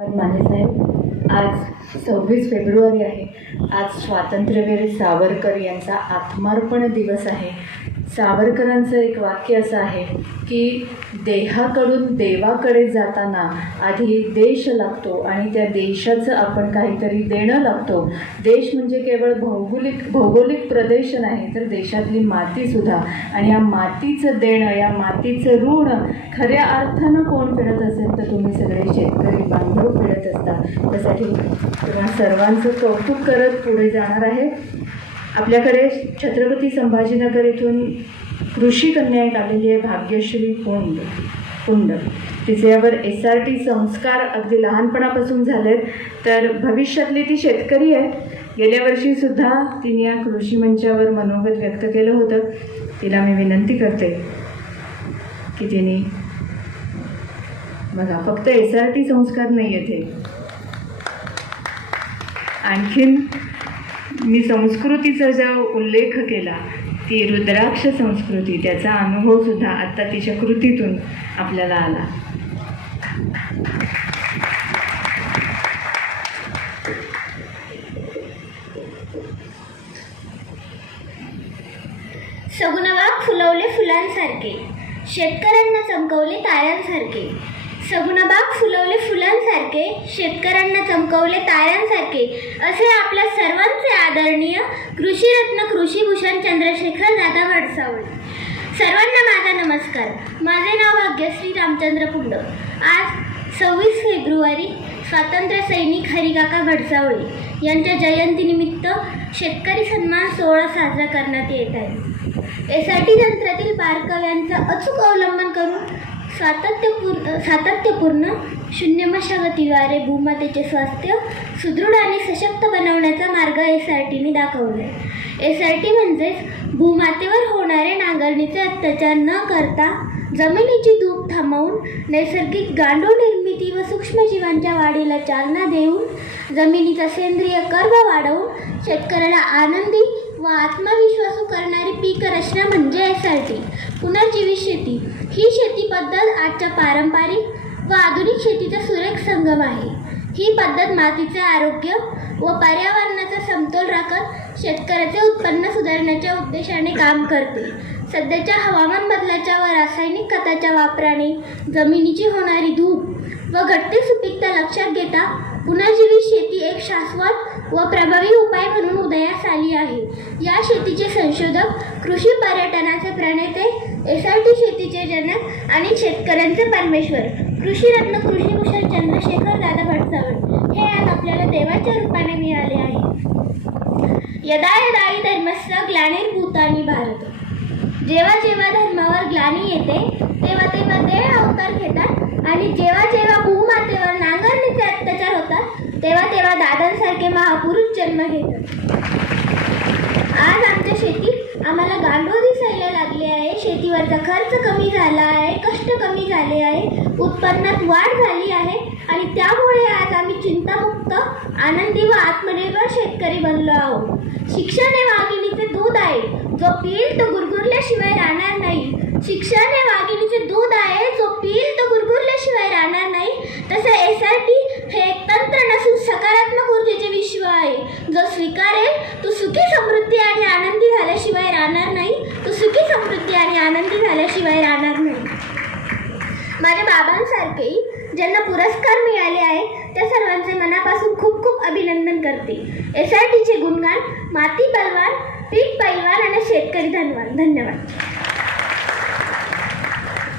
मानेसाहेब, आज 26 फेब्रुवारी आहे. आज स्वातंत्र्यवीर सावरकर यांचा आत्मार्पण दिवस आहे. सावरकरांचं एक वाक्य असं आहे की देहाकडून देवाकडे जाताना आधी देश लागतो आणि त्या देशाचं आपण काहीतरी देणं लागतो. देश म्हणजे केवळ भौगोलिक प्रदेश नाही, तर देशातली मातीसुद्धा. आणि या मातीचं देणं, या मातीचं ऋण खऱ्या अर्थानं कोण फेडत असेल तर तुम्ही सगळे शेतकरी बांधव फेडत असता. त्यासाठी तुम्हा सर्वांचं कौतुक करत पुढे जाणार आहे. आपल्याकडे छत्रपती संभाजीनगर येथून कृषी कन्या एक आलेली आहे, भाग्यश्री पुंड. तिच्यावर SRT संस्कार अगदी लहानपणापासून झालेत, तर भविष्यातली ती शेतकरी आहे. गेल्या वर्षीसुद्धा तिने या कृषी मंचावर मनोगत व्यक्त केलं होतं. तिला मी विनंती करते की तिने बघा, फक्त SRT संस्कार नाही येथे, आणखीन मी संस्कृतीचा जो उल्लेख केला ती रुद्राक्ष संस्कृती, त्याचा अनुभवसुद्धा आत्ता तिच्या कृतीतून आपल्याला आला. सगुणवाग फुलवले फुलांसारखे, शेतकऱ्यांना चमकवले ताऱ्यांसारखे. सगुणबाग फुलवले फुलांसारखे, शेतकऱ्यांना चमकवले ताऱ्यांसारखे, असे आपल्या सर्वांचे आदरणीय कृषीरत्न कृषीभूषण चंद्रशेखर दादा भडसावळे. सर्वांना माझा नमस्कार. माझे नाव भाग्यश्री रामचंद्र पुंड. आज 26 फेब्रुवारी स्वातंत्र्य सैनिक हरिकाका भडसावळे यांच्या जयंतीनिमित्त शेतकरी सन्मान सोहळा साजरा करण्यात येत आहे. SRT तंत्रातील बारकाव्यांचा अचूक अवलंबन करून सातत्यपूर्ण शून्य मशागतीद्वारे भूमातेचे स्वास्थ्य सुदृढ आणि सशक्त बनवण्याचा मार्ग SRTने दाखवला आहे. SRT म्हणजेच भूमातेवर होणारे नांगरणीचे अत्याचार न करता जमिनीची धूप थांबवून नैसर्गिक गांडूळ निर्मिती व सूक्ष्मजीवांच्या वाढीला चालना देऊन जमिनीचा सेंद्रिय कर्ब वाढवून शेतकऱ्याला आनंदी व आत्मविश्वासू करणारी पीक रचना म्हणजे SRT. पुनर्जीवित शेती ही शेती पद्धत आजच्या पारंपरिक व आधुनिक शेतीचा सुरेख संगम आहे. ही पद्धत मातीचे आरोग्य व पर्यावरणाचा समतोल राखत शेतकऱ्याचे उत्पन्न सुधारण्याच्या उद्देशाने काम करते. सध्याच्या हवामान बदलाच्या व रासायनिक खताच्या वापराने जमिनीची होणारी धूप व घटते सुपीकता लक्षात घेता पुनर्जीवित शेती एक शाश्वत व प्रभावी उपाय म्हणून उदयास आली आहे. या शेतीचे संशोधक, कृषी पर्यटनाचे प्रणेते, SRT शेतीचे जनक आणि शेतकऱ्यांचे परमेश्वर कृषीरत्न कृषीभूषण चंद्रशेखर दादा भडसावळे हे आज आपल्याला देवाच्या रूपाने मिळाले आहे. यदा यदा हि धर्मस्य ग्लानिर्भूतानि भारत. जेव्हा जेव्हा धर्मावर ग्लानी येते तेव्हा तेव्हा देव अवतार घेतात आणि जेव्हा जेव्हा भूमातेवर नांगरणीचे अत्याचार होतात तेव्हा तेव्हा दादांसारखे महापुरुष जन्म घेतात. आज आमच्या शेतीत आम्हाला गांडूळ दिसायला लागले आहे. शेतीवरचा खर्च कमी झाला आहे, कष्ट कमी झाले आहे, उत्पन्नात वाढ झाली आहे आणि त्यामुळे आज आम्ही चिंतामुक्त, आनंदी व आत्मनिर्भर शेतकरी बनलो आहोत. शिक्षण हे वाघिणीचे दूध आहे, जो पिईल तो गुरगुरल्याशिवाय राहणार नाही. शिक्षण हे वाघिणीचे दूध आहे, जो पिईल तो गुरगुरल्याशिवाय राहणार नाही. तसे SRT हे एक तंत्र नसून सकारात्मक ऊर्जेचे विश्व आहे, जो स्वीकारेल तो सुखी समृद्धी आणि आनंदी झाल्याशिवाय राहणार नाही. तो सुखी समृद्धी आणि आनंदी झाल्याशिवाय राहणार नाही. माझ्या बाबांसारखेही ज्यांना पुरस्कार मिळाले आहे त्या सर्वांचे मनापासून खूप खूप अभिनंदन करते. SRTचे गुणगान माती बलवान, पीक पैलवान आणि शेतकरी धनवान. धन्यवाद.